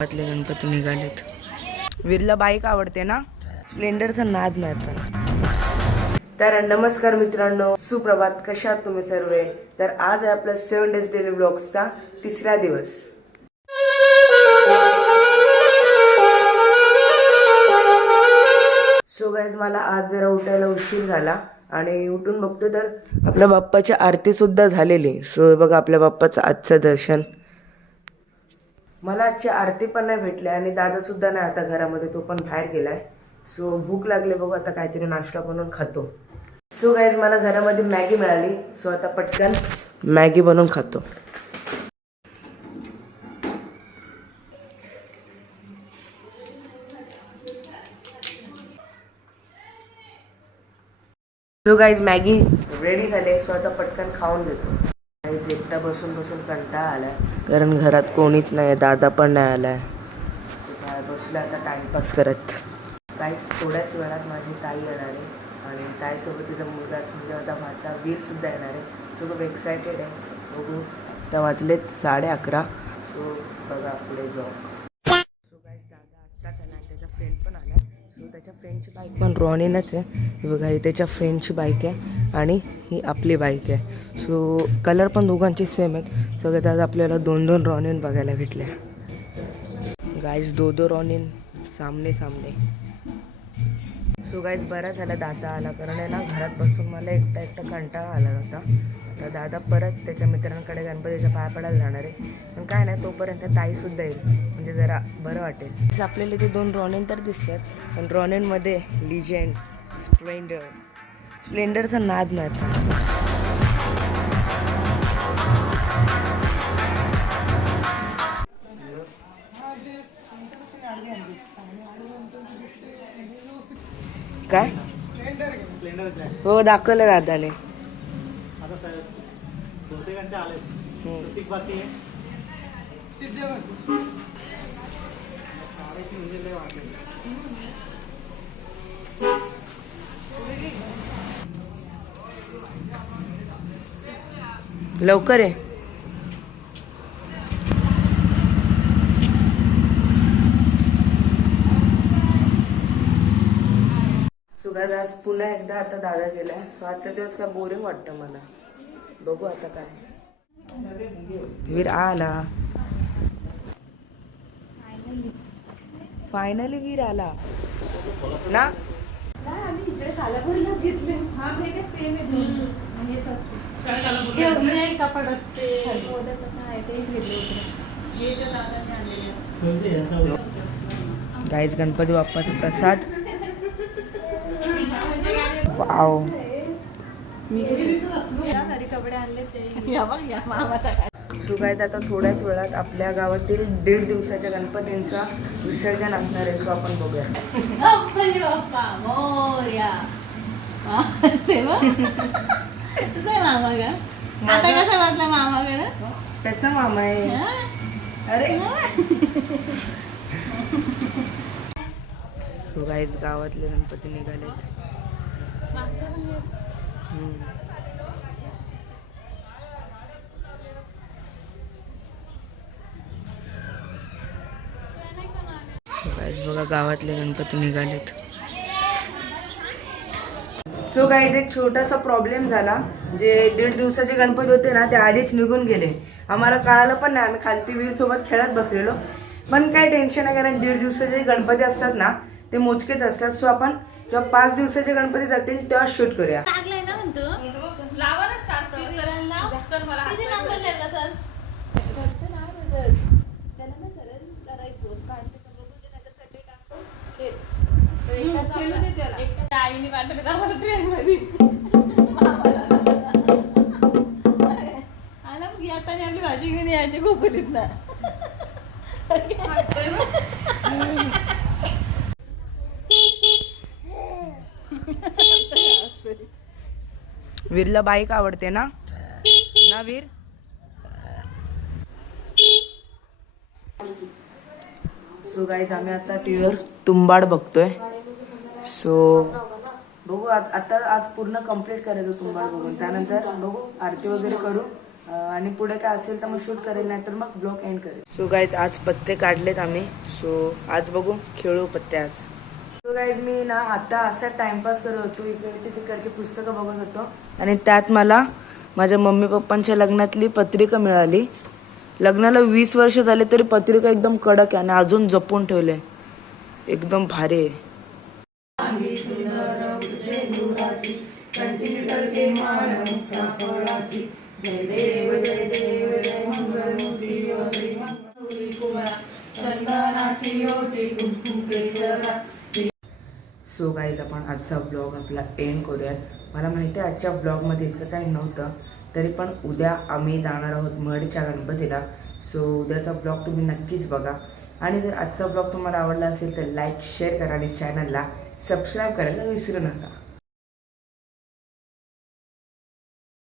गावातले गणपती निघालेत. वीरला बाईक आवडते ना? स्प्लेंडरचा नाद नाही पण. तर नमस्कार मित्रांनो सुप्रभात. कशा तुम्ही सर्व? तर आज आहे आपला सेवन डेज डेली ब्लॉग्सचा तिसरा दिवस. सो गाईज मला आज जरा उठायला उशीर झाला आणि उठून बघतो तर आपल्या बाप्पाची आरती सुद्धा झालेली सो बघा आपल्या बाप्पाचं आजचं दर्शन. मला आजची आरती पण नाही भेटली आणि दादा सुद्धा नाही आता घरामध्ये तो पण बाहेर गेलाय. सो भूक लागली बघू आता काहीतरी नाश्ता बनवून खातो. सो गाईज मला घरामध्ये मॅगी मिळाली. सो आता पटकन मॅगी बनवून खातो. सो गाईज मॅगी रेडी झाले. सो आता पटकन खाऊन देतो काहीच एकटा बसून बसून कंटाळा आलाय. कारण घरात कोणीच नाही दादा पण नाही आलाय. सो काय बसलं आता टाइमपास करत. काहीच थोड्याच वेळात माझी ताई येणार आहे. आणि ताईसोबत तिचा मुलगाच म्हणजे माझा माझा वीर सुद्धा येणार आहे. सो खूप एक्सायटेड आहे. बघू. त्या वाजलेत साडे अकरा. सो बघा पुढे जाऊ सो गाईज दादा आत्ताच आला आणि त्याचा फ्रेंड पण आला सो त्याच्या फ्रेंडची बाईक पण रॉनिनच आहे. हे बघा ही त्याच्या फ्रेंडची बाईक आहे आणि ही आपली बाईक आहे. सो कलर पण दोघांचे सेम आहेत. सगळ्यात आज आपल्याला दोन दोन रॉनिन बघायला भेटल्या. गाईज दो दो रॉनिन सामने सामने. सो गाईज बरा झाला दादा आला. कारण आहे ना घरात बसून मला एकटा एकटा कंटाळा आला होता. तर दादा परत त्याच्या मित्रांकडे गणपतीच्या पाया पडायला जाणार आहे. पण काय नाही तोपर्यंत ताईसुद्धा येईल. म्हणजे जरा बरं वाटेल. आपल्याला इथे दोन रॉनेन तर दिसतात. पण रॉनेनमध्ये लिजेंड स्प्लेंडर स्प्लेंडरचा नाद नाही. काय? हो दाखवलं दादाने. लवकर आहे सुगाज आज पुन्हा एकदा आता दादा गेलाय सो आजचा दिवस काय बोरिंग वाटतं मला. बघू आता काय. वीर आला. फायनली वीर आला. ना? गाईज गणपती बाप्पाचा प्रसाद. वाव. सो गाईज आता थोड्याच वेळात आपल्या गावातील दीड दिवसाच्या गणपतींचा विसर्जन असणार आहे सो आपण बघूया. आता कसा वाजला मामाकडे? त्याचा मामा आहे. अरे. सो गाईज गावातले गणपती निघालेत. बघा गावातले गणपती निघालेत. सो गाईज एक छोटासा प्रॉब्लेम झाला. जे दीड दिवसाचे गणपती होते ना ते आधीच निघून गेले. आम्हाला कळालं पण नाही आम्ही खालती वीर सोबत खेळत बसलेलो. पण काही टेन्शन आहे कारण दीड दिवसाचे गणपती असतात ना ते मोजकेच असतात. सो आपण जेव्हा पाच दिवसाचे गणपती जातील तेव्हा शूट करूया लागलाय ना म्हणतो लावा ना स्कार्फ किती नंबर लिहिला सर आईने पाठवलं का मला ट्रेन मध्ये आणि येताना आपली भाजी घेऊन यायची खोकुलीत ना वीरला बाईक आवडते ना? ना वीर? सो गाईज आम्ही आता टीव्हीवर तुंबाड बघतोय. सो बघू आज आता आज पूर्ण कंप्लीट करायचं तुंबाड बघून. त्यानंतर बघू आरती वगैरे करू. आणि पुढे काय असेल तर मग शूट करेल नाही तर मग ब्लॉग एंड करेल. सो गाईज आज पत्ते काढलेत आम्ही. सो आज बघू खेळू पत्ते आज. सो गाईज मी ना आता असा टाइमपास करत होतो. इकडची तिकडची पुस्तकं बघत होतो. आणि त्यात मला माझ्या मम्मी पप्पांच्या लग्नातली पत्रिका मिळाली. लग्नाला वीस वर्ष झाले तरी पत्रिका एकदम कडक आहे आणि अजून जपून ठेवले एकदम भारी आहे. सो गाईज आपण आजचा ब्लॉग आपला एंड करूयात. मला माहिती आहे आजच्या ब्लॉगमध्ये इतकं काही नव्हतं तरी पण उद्या आम्ही जाणार आहोत मडच्या गणपतीला. सो उद्याचा ब्लॉग तुम्ही नक्कीच बघा. आणि जर आजचा ब्लॉग तुम्हाला आवडला असेल तर लाईक शेअर करा आणि चॅनलला सबस्क्राईब करायला विसरू नका.